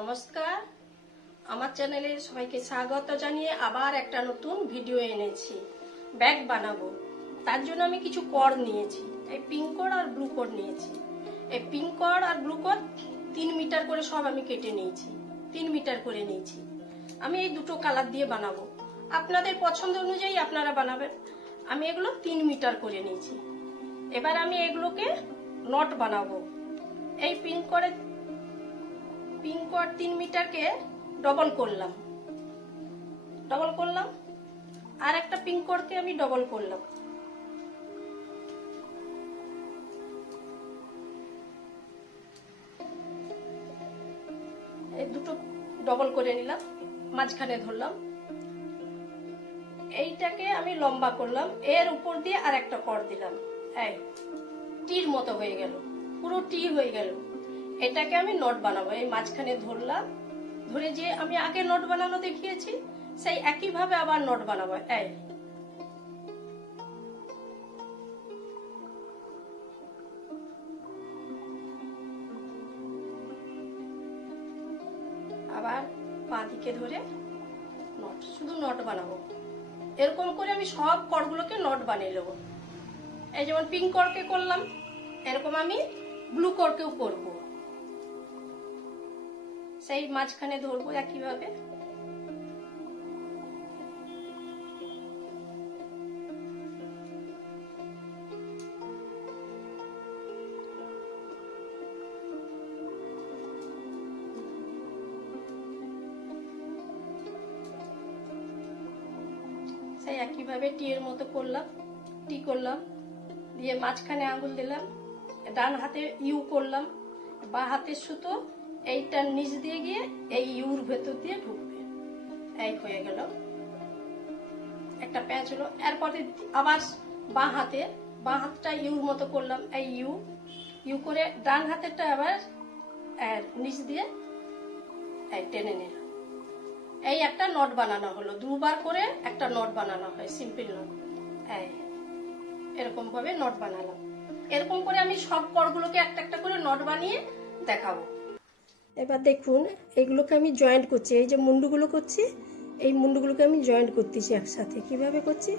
নমস্কার, আমার চ্যানেলে সবাইকে স্বাগত জানিয়ে আবার একটা নতুন ভিডিও এনেছি। ব্যাগ বানাবো, তার জন্য আমি কিছু কর্ড নিয়েছি। এই পিঙ্ক কর্ড আর ব্লু কর্ড নিয়েছি। এই পিঙ্ক কর্ড আর ব্লু কর্ড 3 মিটার করে সব আমি কেটে নিয়েছি। 3 মিটার করে নিয়েছি। আমি এই দুটো কালার দিয়ে বানাবো, আপনাদের পছন্দ অনুযায়ী আপনারা বানাবেন। আমি এগুলো 3 মিটার করে নিয়েছি। এবার আমি এগুলোকে নট বানাবো। এই পিঙ্ক কর্ড 3 মিটারকে ডবল করলাম, আর একটা পিঙ্ক কর্ডকে আমি ডবল করলাম। এই দুটো ডবল করে নিলাম, মাঝখানে ধরলাম। এইটাকে আমি লম্বা করলাম, এর উপর দিয়ে আর একটা কর্ড দিলাম। এই টির মতো হয়ে গেল, পুরো টি হয়ে গেল। এটাকে আমি নট বানাবো। এই মাঝখানে ধরলাম, ধরে যে আমি আগে নট বানানো দেখিয়েছি সেই একই ভাবে আবার নট বানাবো। এই আবার পা দিকে ধরে নট, শুধু নট বানাবো। এরকম করে আমি সব কর্ডগুলোকে নট বানিয়ে নেবো। এই যেমন পিঙ্ক কর্ডকে করলাম, এরকম আমি ব্লু কর্ডকেও করবো। সেই মাঝখানে ধরবো একইভাবে। সেই একইভাবে টি এর মতো করলাম, টি করলাম, দিয়ে মাঝখানে আঙুল দিলাম, ডান হাতে ইউ করলাম, বা হাতের সুতো এইটার নিচ দিয়ে গিয়ে এই ইউর ভেতর দিয়ে ঢুকবে। এই হয়ে গেল, একটা প্যাঁচ হলো। এরপরে আবার বাঁ হাতটা ইউর মতো করলাম। এই ইউ করে ডান হাতেরটা আবার নিচ দিয়ে টেনে নিলাম। এই একটা নট বানানো হলো। দুবার করে একটা নট বানানো হয়, সিম্পল নট। এরকম ভাবে নট বানালাম। এরকম করে আমি সব কর্ডগুলোকে একটা একটা করে নট বানিয়ে দেখাবো। এবার দেখুন, এগুলোকে আমি জয়েন্ট করছি। এই যে মুন্ডুগুলো করছি, এই মুন্ডুগুলোকে আমি জয়েন্ট করতেছি একসাথে। কিভাবে করছি,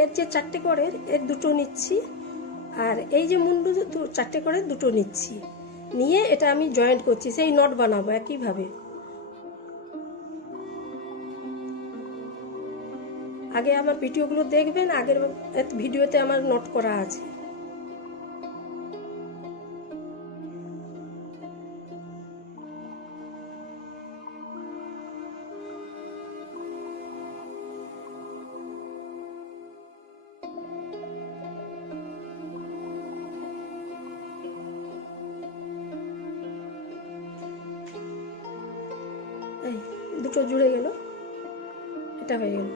এর যে 4টে কর্ডের এর দুটো নিচ্ছি, আর এই যে মুন্ডু 4টে কর্ডের দুটো নিচ্ছি, নিয়ে এটা আমি জয়েন্ট করছি। সেই নট বানাবো একইভাবে। আগে আমার ভিডিওগুলো দেখবেন, আগের ভিডিওতে আমার নোট করা আছে। দুটো জুড়ে গেল, এটা হয়ে গেল।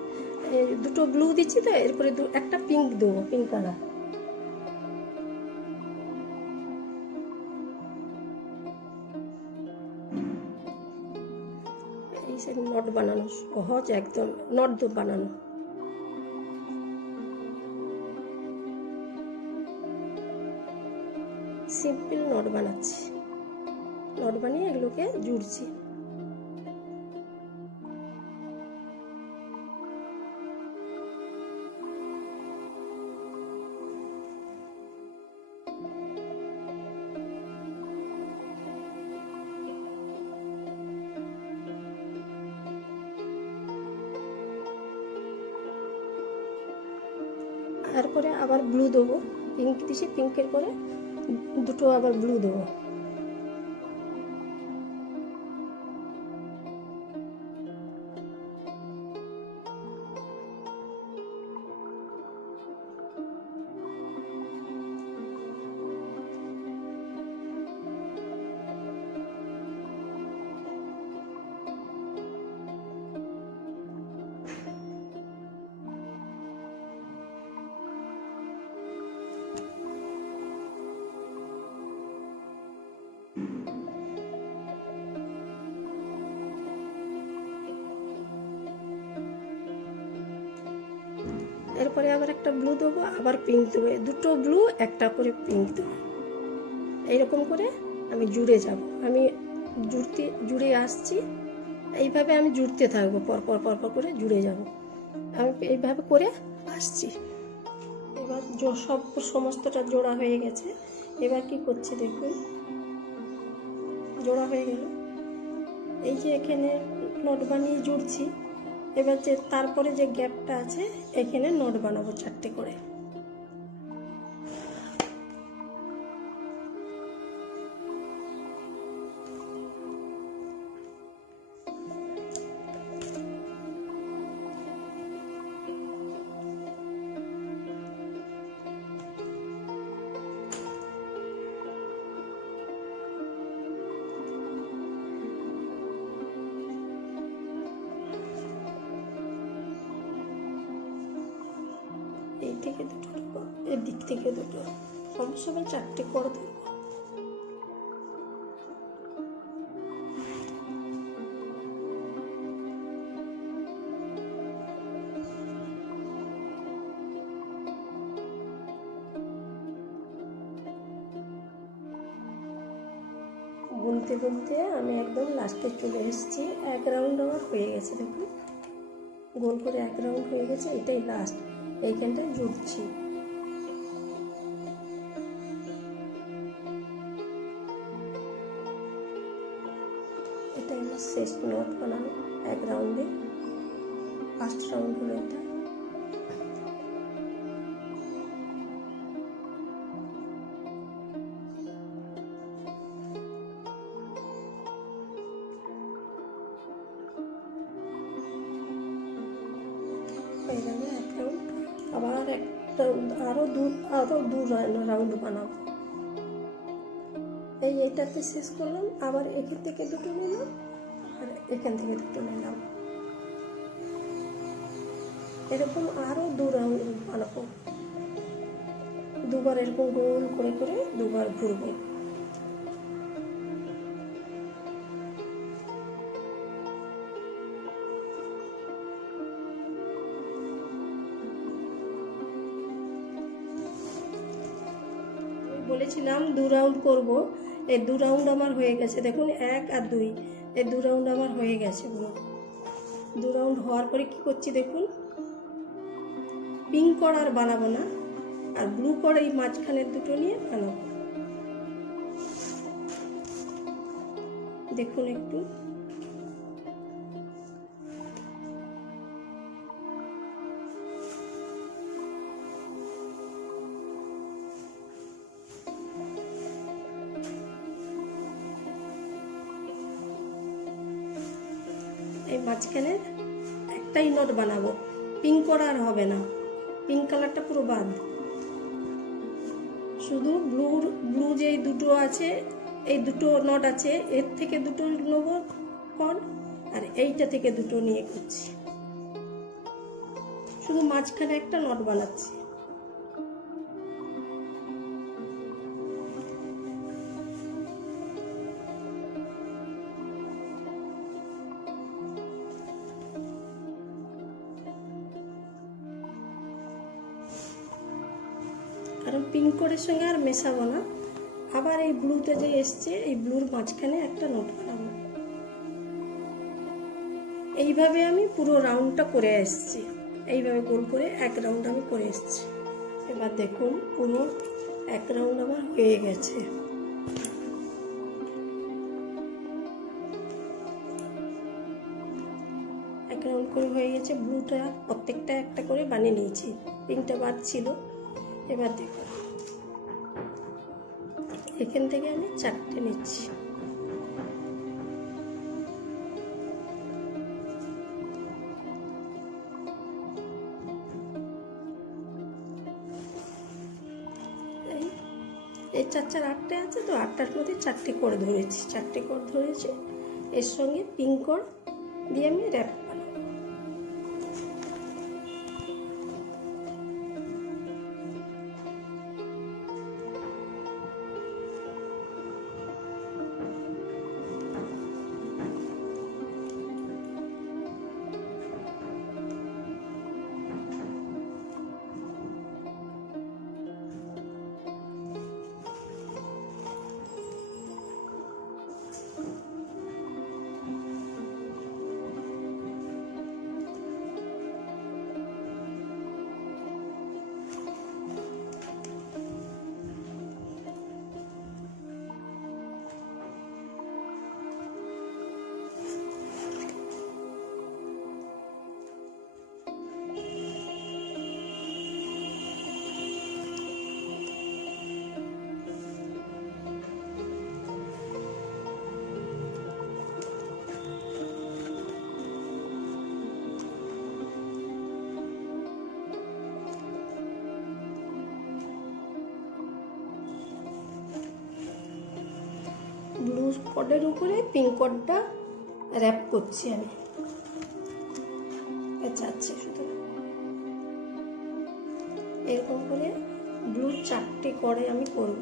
দুটো ব্লু দিচ্ছি, তো এরপরে একটা পিঙ্ক দেবো, পিঙ্ক কালার। এই সে নট বানানো সহজ, একদম নট বানানো। সিম্পল নট বানাচ্ছি, নট বানিয়ে এগুলোকে জুড়ছি। তারপরে আবার ব্লু দেবো, পিঙ্ক দিছি, পিঙ্কের পরে দুটো আবার ব্লু দেবো। এরপরে আবার একটা ব্লু দেবো, আবার পিঙ্ক দেবো। দুটো ব্লু, একটা করে পিঙ্ক দেবো। এইরকম করে আমি জুড়ে যাব। আমি জুড়ে আসছি। এইভাবে আমি জুড়তে থাকবো, পরপর পরপর করে জুড়ে যাব। আমি এইভাবে করে আসছি। এবার সমস্তটা জোড়া হয়ে গেছে। এবার কি করছি দেখুন, জোড়া হয়ে গেল। এই যে এখানে নট বানিয়ে জুড়ছি। এবার যে তারপরে যে গ্যাপটা আছে এখানে নট বানাবো 4টে করে। এই থেকে দুটো দেবো, এর দিক থেকে দুটো, সময় 4টে করে দেবো। বুনতে বুনতে আমি একদম লাস্টে চলে এসেছি। 1 রাউন্ড আমার হয়ে গেছে, দেখুন গোল করে 1 রাউন্ড হয়ে গেছে। এটাই লাস্ট, এইখানটায় জুড়ছি। এটা আমার শেষ নট বানানো 1 রাউন্ডে। ফার্স্ট রাউন্ড হলো এটা। হয়ে গেল 1 রাউন্ড। আবার একটা আরো দু রাউন্ড বানাবো। এইটাতে শেষ করলাম। আবার এখান থেকে দুটো নিলাম আর এখান থেকে দুটো নিলাম। এরকম আরো 2 রাউন্ড বানাবো। দুবার এরকম গোল করে করে দুবার ঘুরবো। বলেছিলাম 2 রাউন্ড করব। এই 2 রাউন্ড আমার হয়ে গেছে, দেখুন 1 আর 2, এই 2 রাউন্ড আমার হয়ে গেছে পুরো। 2 রাউন্ড হওয়ার পরে কি করছি দেখুন, পিঙ্ক কড় আর বানাবো না, আর ব্লু কড় এই মাঝখানের দুটো নিয়ে বানাবো। দেখুন একটু এই মাঝখানে একটাই নট বানাবো, পিঙ্ক করা আর হবে না, পিঙ্ক কালারটা পুরো বাদ। শুধু ব্লু যে দুটো আছে, এই দুটো নট আছে, এর থেকে দুটো নেব কর্ড, আর এইটা থেকে দুটো নিয়ে করছি। শুধু মাঝখানে একটা নট বানাচ্ছি। কারণ পিঙ্ক কোডের সঙ্গে আর মেশাবো না। আবার এই ব্লুতে যে এসছে, এই ব্লুর মাঝখানে একটা নোট বানাবো। এইভাবে আমি পুরো রাউন্ডটা করে এসেছি। এইভাবে গোল করে 1 রাউন্ড আমি করে এসেছি। এবার দেখুন পুরো 1 রাউন্ড আমার হয়ে গেছে। এক রাউন্ড করে হয়ে গেছে। ব্লুটা প্রত্যেকটা একটা করে বানিয়ে নিয়েছি, পিঙ্কটা বাদ ছিল। এবার দেখুন এখান থেকে আমি 4টে নিচ্ছি। এই 4 4 8টে আছে তো, 8টার মধ্যে 4টে করে ধরেছি, 4টে করে ধরেছি। এর সঙ্গে পিঙ্ক কর দিয়ে আমি র্যাপ বানাবো। কর্ডের উপরে পিঙ্ক কর্ডটা র্যাপ করছি আমি, পেঁচাচ্ছি শুধু। এরকম করে ব্লু 4টে করে আমি করব।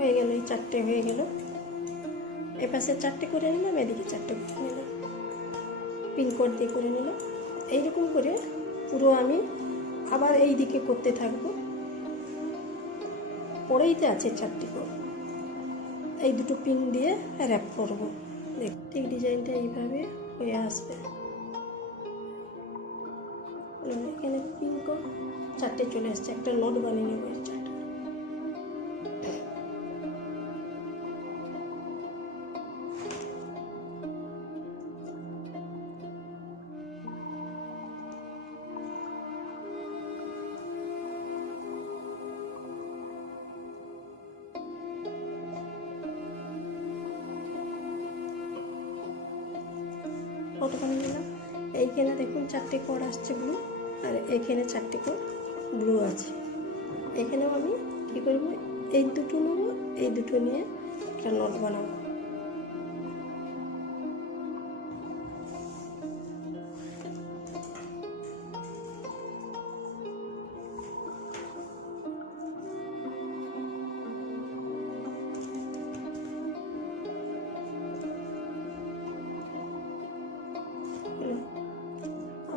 হয়ে গেল, এই 4টে হয়ে গেল। এপাশে 4টে করে নিলাম, এদিকে 4টে করে নিলাম, পিন কোড দিয়ে করে নিলাম। এইরকম করে পুরো আমি আবার এই দিকে করতে থাকবো। পরেইতে আছে 4টে করে, এই দুটো পিন দিয়ে র্যাপ করবো। দেখ, ঠিক ডিজাইনটা এইভাবে হয়ে আসবে। এখানে পিন কোড 4টে চলে আসছে, একটা নোট বানিয়ে নেবো। 4টা নোট বানিয়ে নিলাম। এইখানে দেখুন 4টে কোড আসছে ব্লু, আর এখানে 4টে কোড ব্লু আছে। এখানেও আমি কী করব, এই দুটো নেব, এই দুটো নিয়ে একটা নোট বানাবো।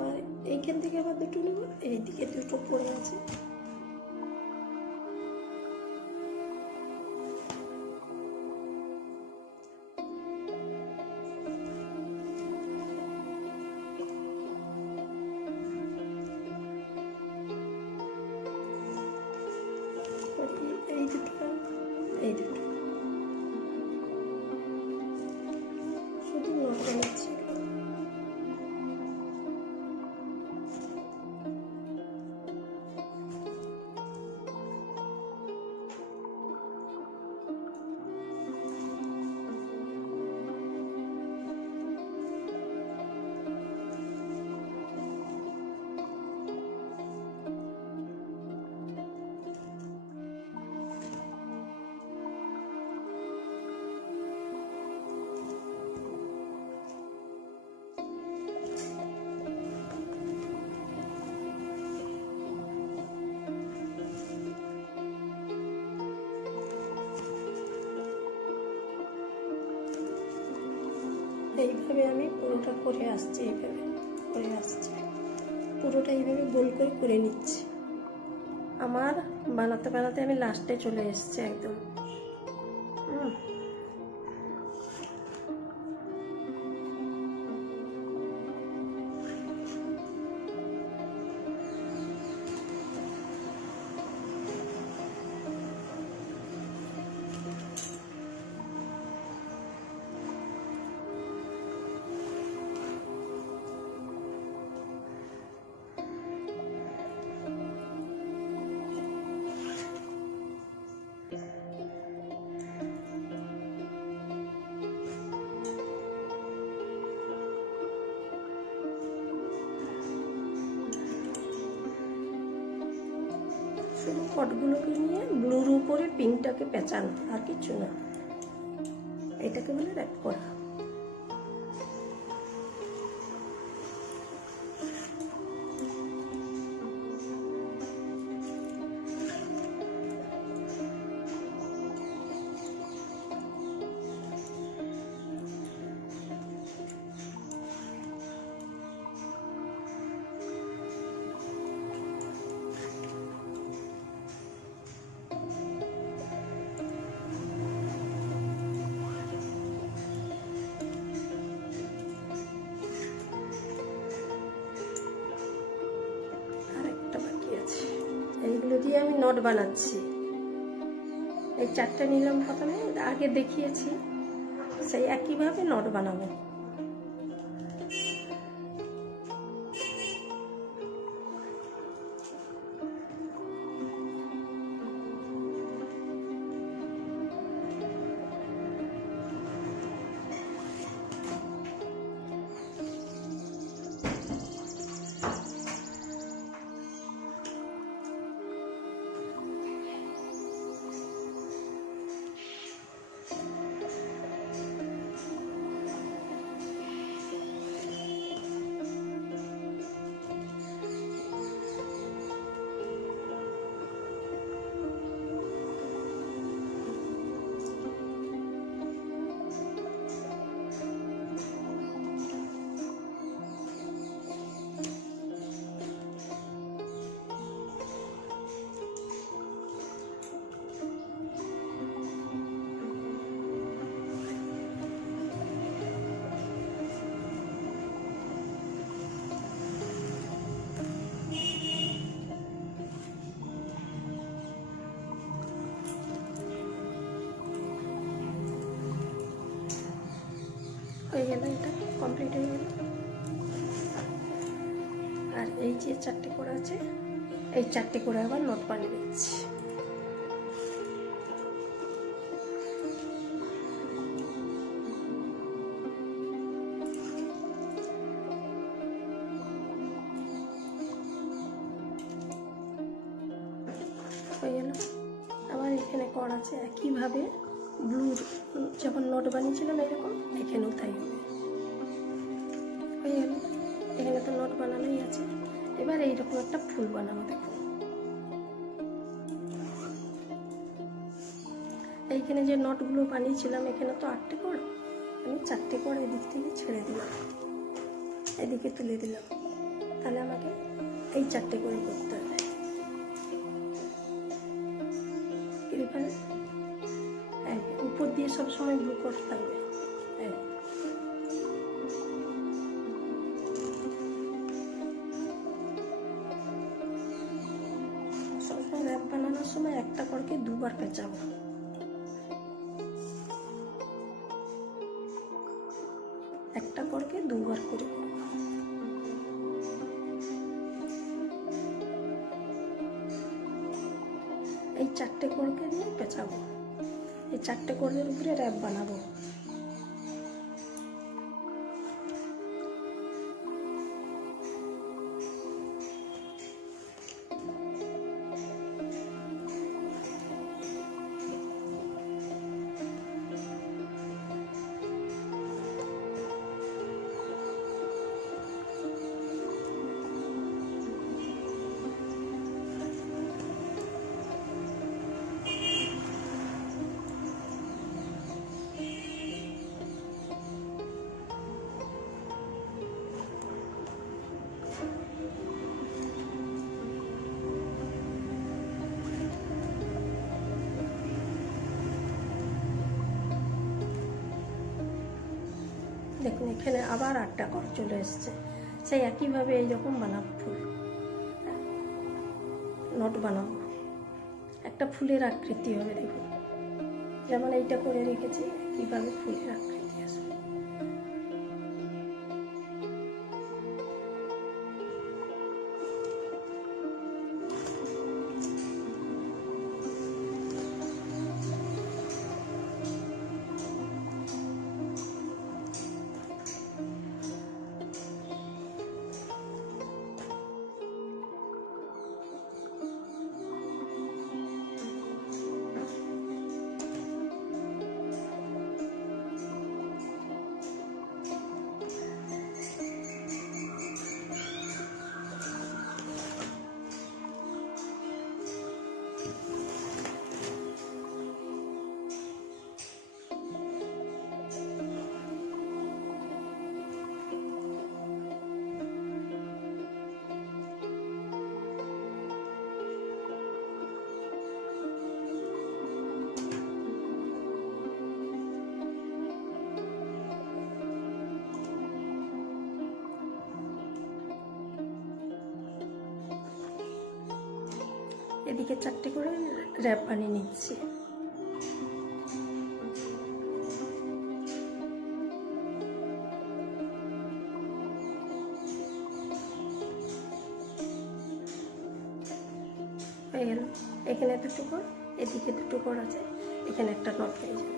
আর এইখান থেকে আবার দুটো নেব, এইদিকে দুটো পড়ে আছে। এই দুটো, এই দুটো শুধু নোট বানাচ্ছি। এইভাবে আমি পুরোটা করে আসছি, এইভাবে করে আসছি, পুরোটা এইভাবে গোল করে করে নিচ্ছি। আমার বানাতে বানাতে আমি লাস্টে চলে এসেছি একদম। শুধু কটগুলোকে নিয়ে ব্লুর উপরে পিঙ্কটাকে পেঁচানো, আর কিছু না। এটাকে বলে র্যাপ করা। দিয়ে আমি নট বানাচ্ছি। এই 4টে নিলাম, প্রথমে আগে দেখিয়েছি, সেই একইভাবে নট বানাবো। হয়ে গেল, এটা কমপ্লিট হয়ে গেল। আর এই যে 4টে করে আছে, এই 4টে করে আবার নট বানিয়ে দিচ্ছি। হয়ে গেল। আবার এখানে কর আছে, একইভাবে ব্লু যখন নোট বানিয়েছিলাম এরকম, এখানেও তাই হবে। হয়ে গেল। এখানে তো নোট বানানোই আছে। এবার এইরকম একটা ফুল বানাবো। দেখুন এইখানে যে নোটগুলো বানিয়েছিলাম, এখানে তো 8টে কর, আমি 4টে কর এদিক থেকে ছেড়ে দিলাম, এদিকে তুলে দিলাম। তাহলে আমাকে এই 4টে করে করতে হবে। এখানে উপর দিয়ে সবসময় ব্লু কর থাকবে। সবসময় র্যাপ বানানোর সময় একটা করকে দুবার পেঁচাবো। একটা করকে দুবার করে এই 4টে করকে দিয়ে পেঁচাবো। এই 4টে করের উপরে র্যাপ বানাবো। দেখুন এখানে আবার 8টা কর চলে এসছে। সেই একইভাবে এইরকম বানাবো, ফুল নোট বানাবো। একটা ফুলের আকৃতি হবে। দেখুন যেমন এইটা করে রেখেছি, কিভাবে ফুলের আকৃতি আসবে। এদিকে 4টে করে র্যাপ বানিয়ে নিচ্ছি। হয়ে গেল। এখানে 2টো কর, এদিকে 2টো কর আছে, এখানে একটা নট হয়ে যাবে।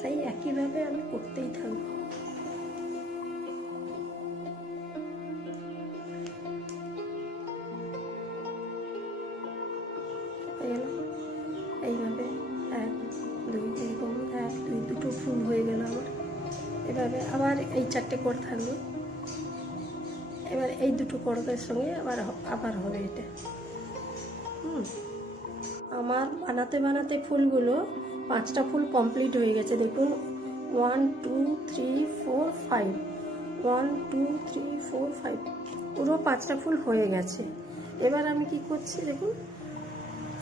সেই একইভাবে আমি করতেই থাকবো। হয়ে গেল। এইভাবে 1 2 এরকম 1 2 2টো ফুল হয়ে গেল আমার। এভাবে আবার এই 4টে কর থাকলো। এবার এই 2টো করকের সঙ্গে আবার হবে এটা। আমার বানাতে বানাতে ফুলগুলো 5টা ফুল কমপ্লিট হয়ে গেছে। দেখুন 1 2 3 4 5 1 2 3 4 5 পুরো 5টা ফুল হয়ে গেছে। এবার আমি কি করছি দেখুন,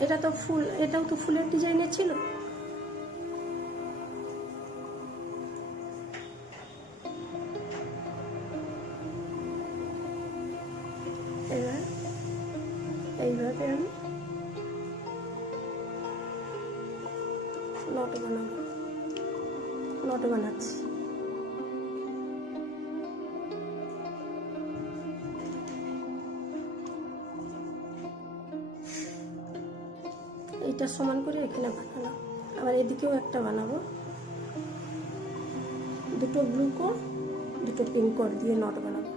এটা তো ফুল, এটাও তো ফুলের ডিজাইনের ছিল। এবার এইভাবে আমি নট বানাবো, নট বানাচ্ছি। এইটা সমান করে এখানে বানালাম। আবার এদিকেও একটা বানাবো, 2টো ব্লু কর 2টো পিঙ্ক কর দিয়ে নট বানাবো।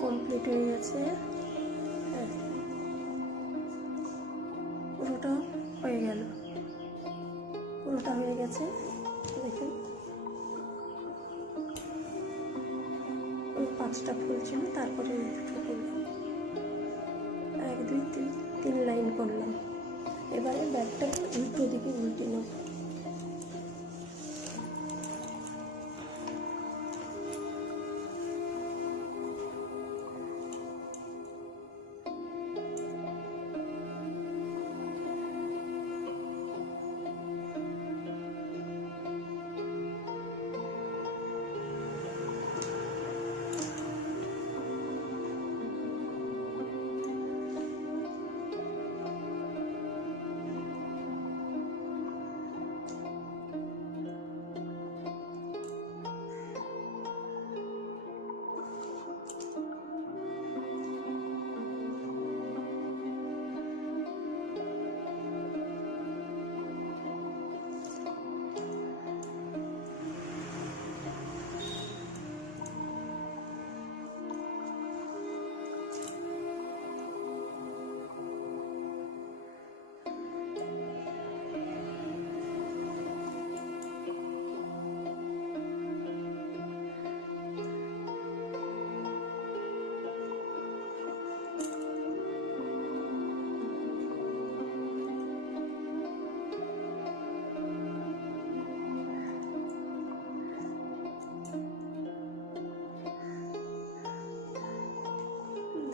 কমপ্লিট হয়ে গেছে, পুরোটা হয়ে গেল, পুরোটা হয়ে গেছে। দেখুন 5টা ফুল ছিল, তারপরে 2টো করলাম, 1 2 3 লাইন করলাম। এবারে ব্যাগটাকে উল্টো দিকে উল্টে নেব।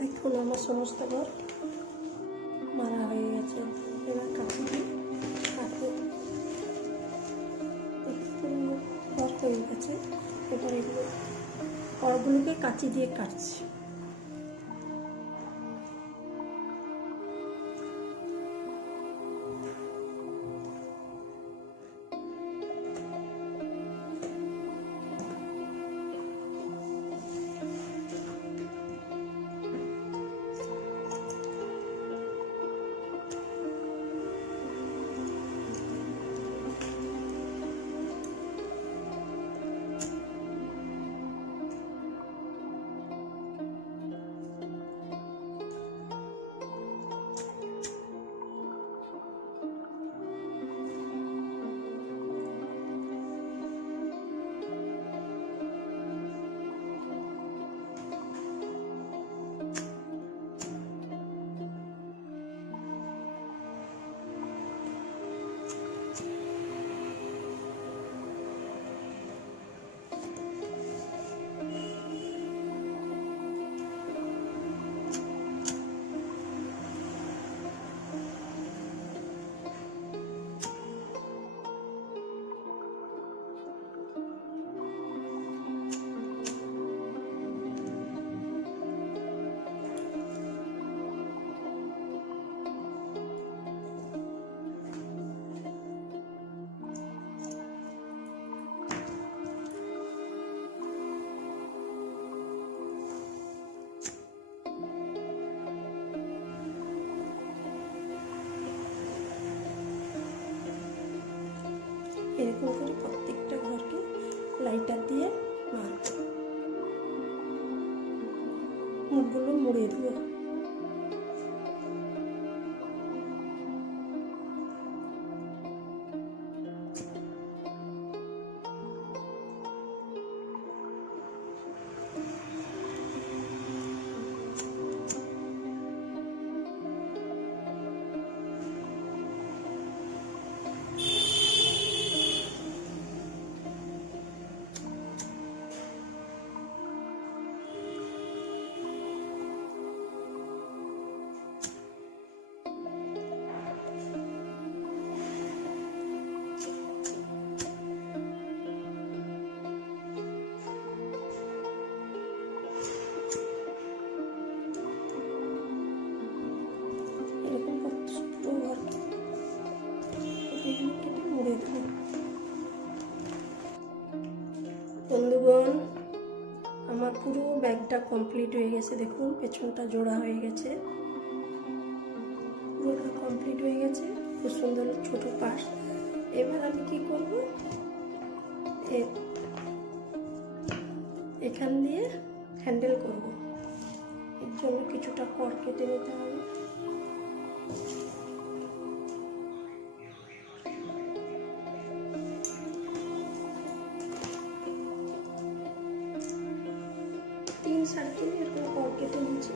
দেখুন আমার সমস্ত ঘর মারা হয়ে গেছে। এবার কাটি দিয়ে কাটবো, ঘর হয়ে গেছে। এবার এগুলো ঘরগুলোকে কাঁচি দিয়ে কাটছি। এরকম করে প্রত্যেকটা ঘরকে লাইটার দিয়ে মারব, মুখগুলো মুড়ে দেবো। বন্ধুগণ, আমার পুরো ব্যাগটা কমপ্লিট হয়ে গেছে। দেখুন পেছনটা জোড়া হয়ে গেছে, পুরোটা কমপ্লিট হয়ে গেছে, খুব সুন্দর ছোট পার্স। এবার আমি কি করব, এখান দিয়ে হ্যান্ডেল করব। জন্য কিছুটা কড় কেটে নিতে হবে। তিন সাড়ে তিন এরকম কড় কেটে নিচ্ছি।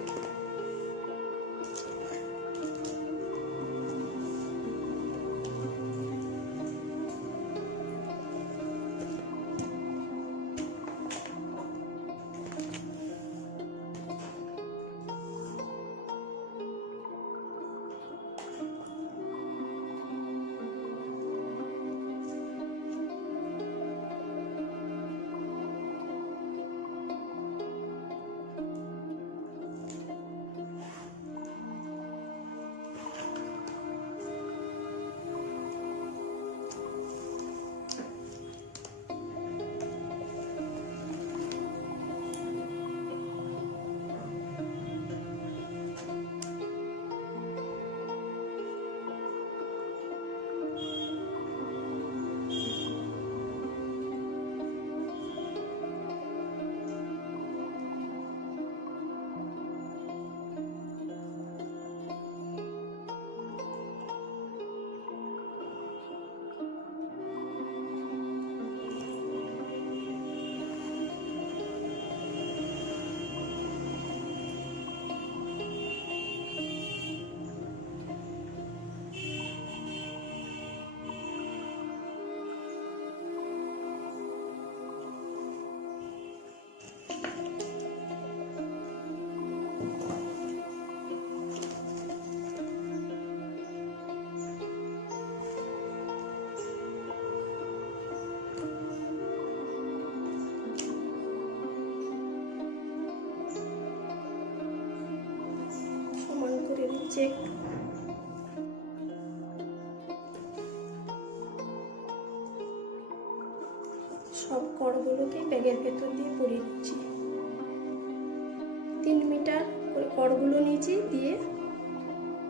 করে নিচ্ছে একটু। সব কড়গুলোকে ব্যাগের ভেতর দিয়ে পরিয়ে দিচ্ছি। 3 মিটার করে কড়গুলো নিয়েছি, দিয়ে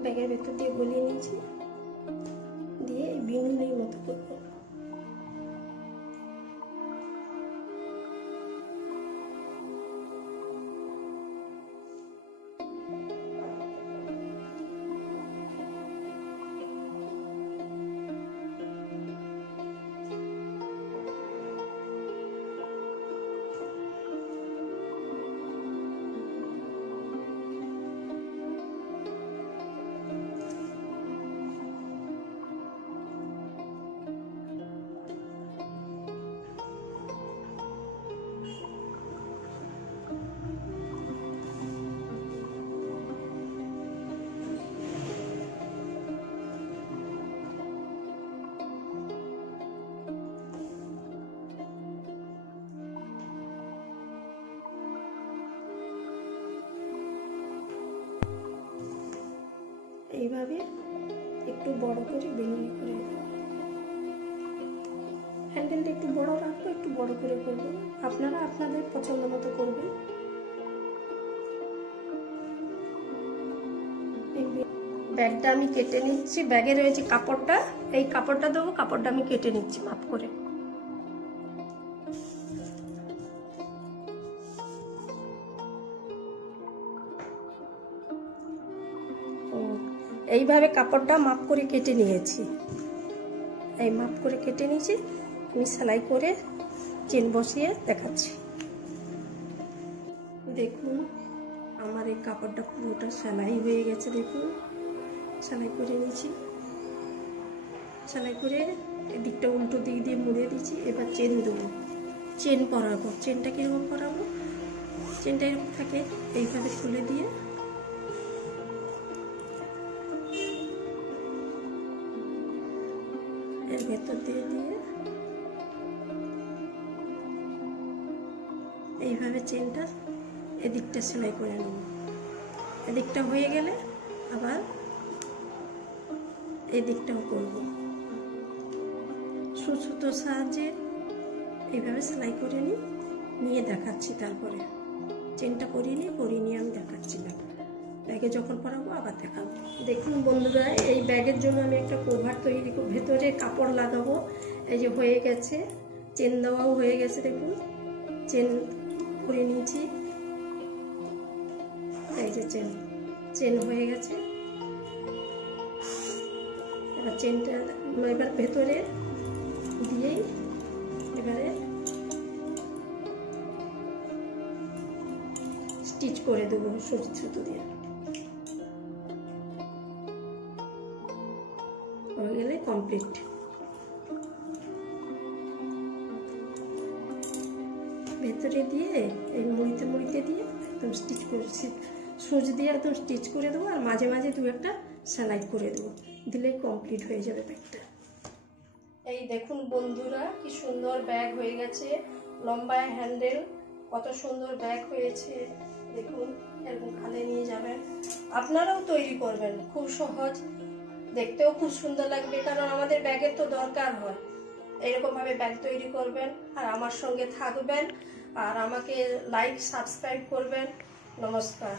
ব্যাগের ভেতর দিয়ে গলিয়ে নিয়েছি, দিয়ে বিনুনির মতো করবো। এইভাবে একটু বড় করে বেনুনি করে হ্যান্ডেলটা একটু বড় রাখবো, একটু বড় করে করবো। আপনারা আপনাদের পছন্দ মতো করবেন। ব্যাগটা আমি কেটে নিচ্ছি। ব্যাগে রয়েছে কাপড়টা, এই কাপড়টা দেবো, কাপড়টা আমি কেটে নিচ্ছি মাপ করে। এইভাবে কাপড়টা মাপ করে কেটে নিয়েছি। এই মাপ করে কেটে নিয়েছি, আমি সেলাই করে চেন বসিয়ে দেখাচ্ছি। দেখুন আমার এই কাপড়টা পুরোটা সেলাই হয়ে গেছে। দেখুন সেলাই করে নিয়েছি, সেলাই করে এদিকটা উল্টো দিক দিয়ে মুড়ে দিয়েছি। এবার চেন দেবো, চেন পরাবো। চেনটা কীরকম পরাবো? চেনটা এরকম থাকে, এইভাবে খুলে দিয়ে এর ভেতর দিয়ে দিয়ে এইভাবে চেনটা এদিকটা সেলাই করে নেব। এদিকটা হয়ে গেলে আবার এদিকটাও করব। সুতোর সাহায্যে এইভাবে সেলাই করে নিয়ে দেখাচ্ছি। তারপরে চেনটা করিয়ে নিয়ে আমি দেখাচ্ছি। ব্যাগে যখন পরাবো আবার দেখাবো। দেখুন বন্ধুরা, এই ব্যাগের জন্য আমি একটা কভার তৈরি করব। ভেতরে কাপড় লাগাবো। এই যে হয়ে গেছে, চেন দেওয়াও হয়ে গেছে। দেখুন চেন করে নিয়েছি। এই যে চেন হয়ে গেছে। এবার চেনটা এবার ভেতরে দিয়েই এবারে স্টিচ করে দেবো সুজি সুতো দিয়ে। হয়ে গেলে কমপ্লিট। ভেতরে দিয়ে এই মুড়িতে দিয়ে একদম স্টিচ করে সুচ দিয়ে একদম স্টিচ করে দেবো, আর মাঝে মাঝে দু একটা সেলাই করে দেবো, দিলেই কমপ্লিট হয়ে যাবে ব্যাগটা। এই দেখুন বন্ধুরা, কি সুন্দর ব্যাগ হয়ে গেছে, লম্বা হ্যান্ডেল, কত সুন্দর ব্যাগ হয়েছে দেখুন। এরকম খালে নিয়ে যাবেন, আপনারাও তৈরি করবেন, খুব সহজ, দেখতেও খুব সুন্দর লাগবে, কারণ আমাদের ব্যাগের তো দরকার হয়। এরকম ভাবে ব্যাগ তৈরি করবেন আর আমার সঙ্গে থাকবেন, আর আমাকে লাইক সাবস্ক্রাইব করবেন। নমস্কার।